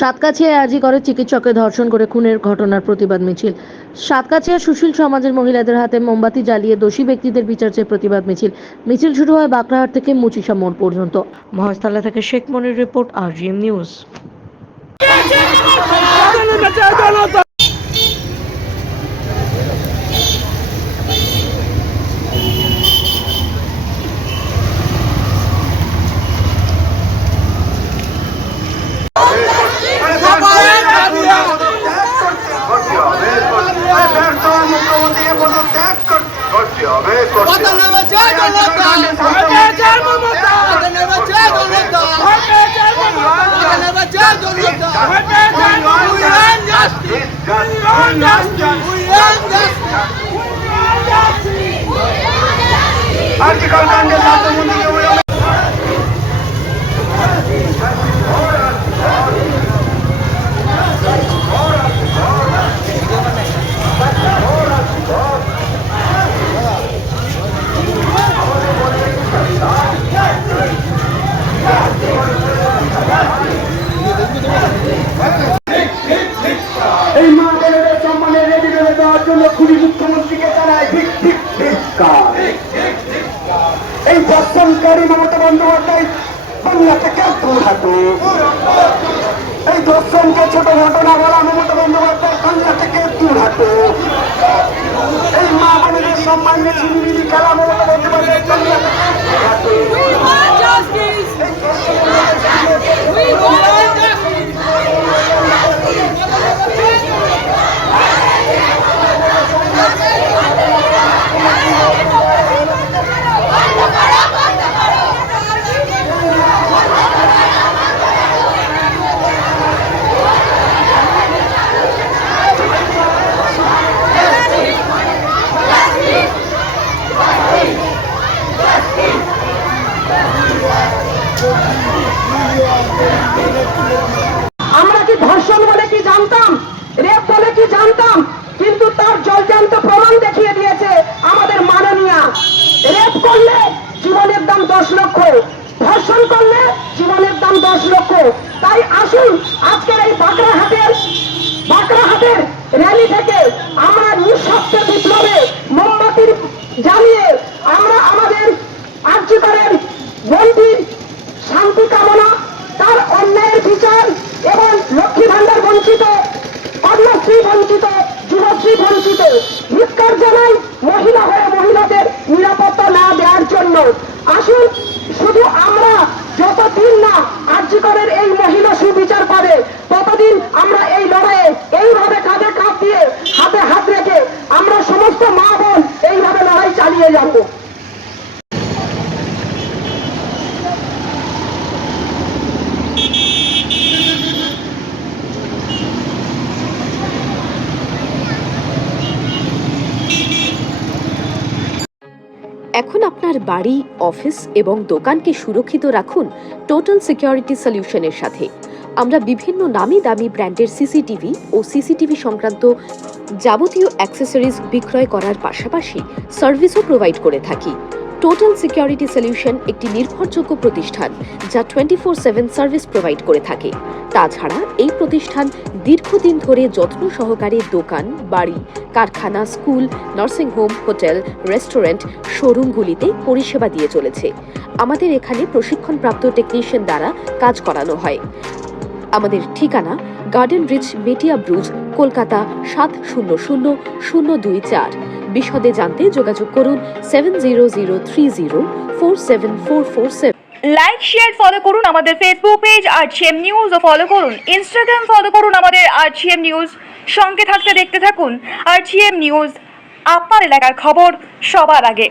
সাতকাছিয়ায় আরজি করে চিকিৎসককে ধর্ষণ করে খুনের ঘটনার প্রতিবাদ মিছিল। সাতকাছিয়া সুশীল সমাজের মহিলাদের হাতে মোমবাতি জ্বালিয়ে দোষী ব্যক্তিদের বিচার চেয়ে প্রতিবাদ মিছিল শুরু হয় বাঁকড়াহাট থেকে মুচিসা মোড় পর্যন্ত। মহেশতলা থেকে শেখ মনির রিপোর্ট, RGM নিউজ। এই মা বোনেদের সম্মানের রেডি করে দেওয়ার জন্য খুবই মুখ্যমন্ত্রীকে জানায় এই দর্শনকারী মমতা বন্দ্যোপাধ্যায় বাংলা থেকে দূর হাঁটো। এই দর্শনকে ছোট ঘটনা বলা মমতা বন্দ্যোপাধ্যায় বাংলা থেকে দূর হাঁটো। এই মা বোনেদের সম্মান নিয়ে ছিনিমিনি খেলা মমতা বন্দ্যোপাধ্যায় বাংলা থেকে দূর হাঁটো। আমরা কি ধর্ষণ বলে কি জানতাম, রেপ বলে কি জানতাম, কিন্তু তার জলজান্ত প্রমাণ দেখিয়ে দিয়েছে আমাদের মাননীয়া। রেপ করলে জীবনের দাম 10 লক্ষ, ধর্ষণ করলে জীবনের দাম 10 লক্ষ। তাই আসুন আজকের এই বাঁকড়াহাটের র্যালি থেকে আমরা নিঃশব্দের বিপ্লবে মোমবাতির জ্বালিয়ে আমরা আমাদের আর্যিকরের বন্দির শান্তি কামনা, তার অন্যায়ের বিচার এবং লক্ষ্মী ভান্ডার বঞ্চিত, কন্যাশ্রী বঞ্চিত, যুবশ্রী বঞ্চিত ধিক্কার জানাই মহিলা হয়ে মহিলাদের নিরাপত্তা না দেওয়ার জন্য। আসুন শুধু আমরা যতদিন না আর্যিকরের এই মহিলা সুবিচার পাবে ততদিন আমরা এই লড়াইয়ে এইভাবে কাঁধে কাঁধ দিয়ে হাতে হাত রেখে আমরা সমস্ত মা বোন এইভাবে লড়াই চালিয়ে যাব। এখন আপনার বাড়ি, অফিস এবং দোকানকে সুরক্ষিত রাখুন টোটাল সিকিউরিটি সলিউশনের সাথে। আমরা বিভিন্ন নামি দামি ব্র্যান্ডের সিসিটিভি ও সিসিটিভি সংক্রান্ত যাবতীয় অ্যাক্সেসরিজ বিক্রয় করার পাশাপাশি সার্ভিসও প্রোভাইড করে থাকি। টোটাল সিকিউরিটি সলিউশন একটি নির্ভরযোগ্য প্রতিষ্ঠান যা 24/7 সার্ভিস প্রোভাইড করে থাকে। তাছাড়া এই প্রতিষ্ঠান দীর্ঘদিন ধরে যত্ন সহকারে দোকান, বাড়ি, কারখানা, স্কুল, নার্সিংহোম, হোটেল, রেস্টুরেন্ট, শোরুমগুলিতে পরিষেবা দিয়ে চলেছে। আমাদের এখানে প্রশিক্ষণপ্রাপ্ত টেকনিশিয়ান দ্বারা কাজ করানো হয়। আমাদের ঠিকানা গার্ডেন রিচ, মেটিয়া ব্রুজ, কলকাতা 700024। বিশদে জানতে যোগাযোগ করুন 7003047447। লাইক, শেয়ার, ফলো করুন আমাদের ফেসবুক পেজ RGM নিউজ ও ফলো করুন ইনস্টাগ্রাম, ফলো করুন আমাদের RGM নিউজ। সঙ্গে থাকতে দেখতে থাকুন RGM নিউজ, আপনার এলাকার খবর সবার আগে।